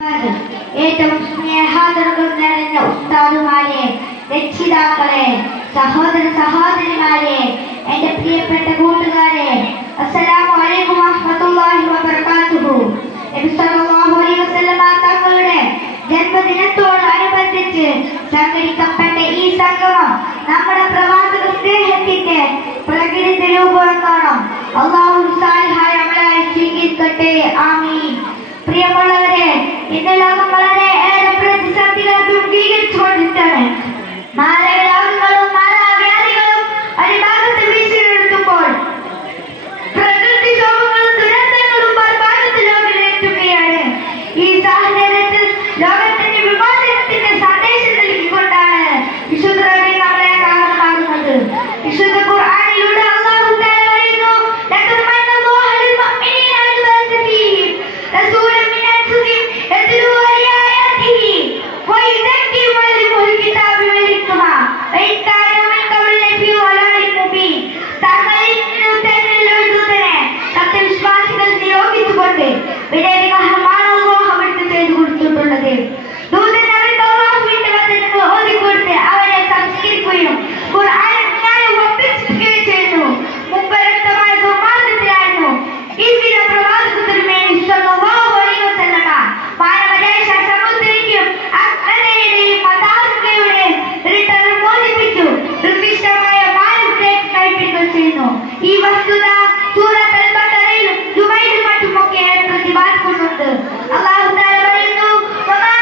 ഏറ്റവും സ്നേഹാദരങ്ങൾ നിറഞ്ഞ ഉസ്താദുമാരെ, രക്ഷിതാക്കളെ, സഹോദര സഹോദരിമാരെ, എന്റെ പ്രിയപ്പെട്ട കൂട്ടുകാരെ, അസ്സലാമു അലൈക്കും വറഹ്മത്തുള്ളാഹി വബറകാതുഹു. നബി സല്ലല്ലാഹു അലൈഹി വസല്ലമ തങ്ങളുടെ ജന്മദിനത്തോടനുബന്ധിച്ച് സംഘടിക്കപ്പെട്ട ഈ സംഗമം നമ്മുടെ പ്രവാചക സ്നേഹത്തിന്റെ പ്രകൃതി രൂപമെന്നോണം അല്ലാഹു സാലിഹായ അമലായി സ്വീകരിക്കട്ടെ. ആമീൻ. പ്രിയമുള്ളവരെ, ഇന്ന് ലോകം വളരെ ഏറെ പ്രതിസന്ധികൾ അഭിമുഖീകരിച്ചുകൊണ്ടിരിക്കുകയാണ്. മാരകരോഗങ്ങളും മാറാവ്യാധികളും ഒരു ഭാഗത്ത് വീശിയെടുക്കുമ്പോൾ പ്രകൃതിക്ഷോഭങ്ങളും ദുരന്തങ്ങളും മറുഭാഗത്ത് ലോകത്തിലെത്തുകയാണ്. ഈ സാഹചര്യത്തിൽ ലോകത്തിന്റെ വിമോചനത്തിന്റെ സന്ദേശം നൽകിക്കൊണ്ടാണ് വിശുദ്ധ റബീഉൽ നമ്മളെ കാണുന്നത്. വിശുദ്ധ ഖുർആനിലൂടെ അല്ലാഹു തആല പറയുന്നു, ലഖദ് മന്നല്ലാഹു അലൽ മുഅ്മിനീന ഇദ് ബഅസ ഫീഹിം റസൂലൻ മിൻ അൻഫുസിഹിം യത്ലൂ ആയാതിഹി വയുസക്കിഹും വയുഅല്ലിമുഹുൽ കിതാബ വൽ ഹിക്മ വഇൻ കാനൂ മിൻ ഖബ്ലി ലഫീ ളലാലിൻ മുബീൻ. തങ്ങളിൽ നിന്ന് തന്നെ ഒരു ദൂതനെ സത്യവിശ്വാസികൾ നിയോഗിച്ചുകൊണ്ട് വിനയകരമാണ് അല്ലാഹു അവർക്ക് ചെയ്തു കൊടുത്തിട്ടുള്ളത്. ദൂതൻ അവർക്ക് അല്ലാഹുവിന്റെ വചനങ്ങൾ ഓതിക്കൊടുത്ത് അവരെ സംസ്കരിക്കുകയും ഖുർആൻ ജ്ഞാനം വർദ്ധിപ്പിക്കുകയും ചെയ്യുന്നു. മുമ്പ് വ്യക്തമായ ദുർമാർഗത്തിലായിരുന്നു ഈ പ്രവാചക തിരുമേനി സ്വല്ലല്ലാഹു അലൈഹി വസല്ലമ. മാനവദേശ സമുദ്രയ്ക്കും അഗ്നിയുടെയും മതാർക്കയുടെയും ഇരുട്ടകൾ മോചിപ്പിച്ചു ദുർവിഷ്ടമായ മാനവത്തേക്ക് കൈപ്പിടുകയും ചെയ്യുന്നു. ഈ വസ്തുത സൂറത്ത് അൽ ബഖറയിലും ജുമൈലും മറ്റുമൊക്കെ പ്രതിപാദിക്കുന്നുണ്ട്. അല്ലാഹു തആല പറയുന്നു, വമാ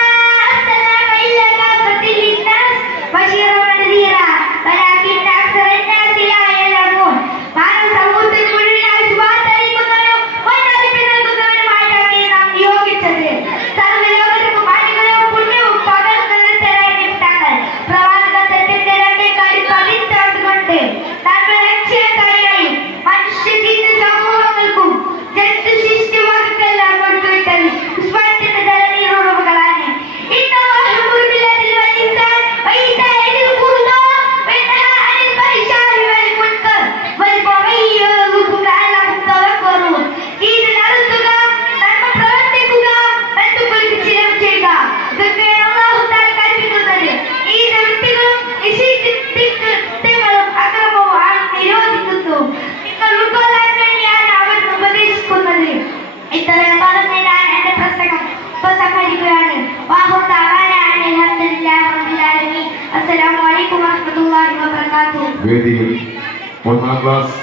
അർസൽനാക ഇല്ലാ കാഫത്തൻ ലിന്നാസ് ബശീറൻ വനദീറാ വലാകിന്ന അക്സറന്നാസി ലാ യഅലമൂൻ. മാനവ സമൂഹത്തിന് മുഴുവനായി ശുപാർശ അറിയിക്കുന്നവനും മുന്നറിയിപ്പ് നൽകുന്നവനുമായിട്ടാണ് നാം നിയോഗിച്ചത്. സർവ്വലോകർക്കും അനുഗ്രഹവും പുണ്യവും പകർന്നുതരാൻ നിമിത്തങ്ങൾ പ്രവാചകത്വത്തിന്റെ രണ്ടേകാൽ പതിറ്റാണ്ടുകൊണ്ട് നന്മ ലക്ഷ്യക്കാരിയായി മനുഷ്യജീവി സമൂഹങ്ങൾക്കും ജന്തുശിഷ്ടവർക്കെല്ലാം കൊടുത്തുവിട്ടത് ഉസ്മാന്റെ ജലനീരുറവുകളാണ്. ഇത് നടത്തുക, നന്മ പ്രവർത്തിക്കുക, ബന്ധുക്കൾക്ക് ചിലവ് ചെയ്യുക, ഇതൊക്കെയാണ് അല്ലാഹു തആല കൽപ്പിക്കുന്നത്. ഈ വൃത്തികളും നിഷിദ്ധങ്ങളും അക്രമവും ആണ് നിരോധിക്കുന്നു. നിങ്ങൾ ഉൾക്കൊള്ളാൻ വേണ്ടിയാണ് അവർ ഉപദേശിക്കുന്നത്. ഇത്രയും പറഞ്ഞ് ഞാൻ എന്റെ പ്രസംഗം ഉപസംഹരിക്കുകയാണ്. അസ്സലാമു അലൈക്കും വറഹ്മത്തുള്ളാഹി വബറകാതുഹു. വേദിയിൽ 1ാം ക്ലാസ്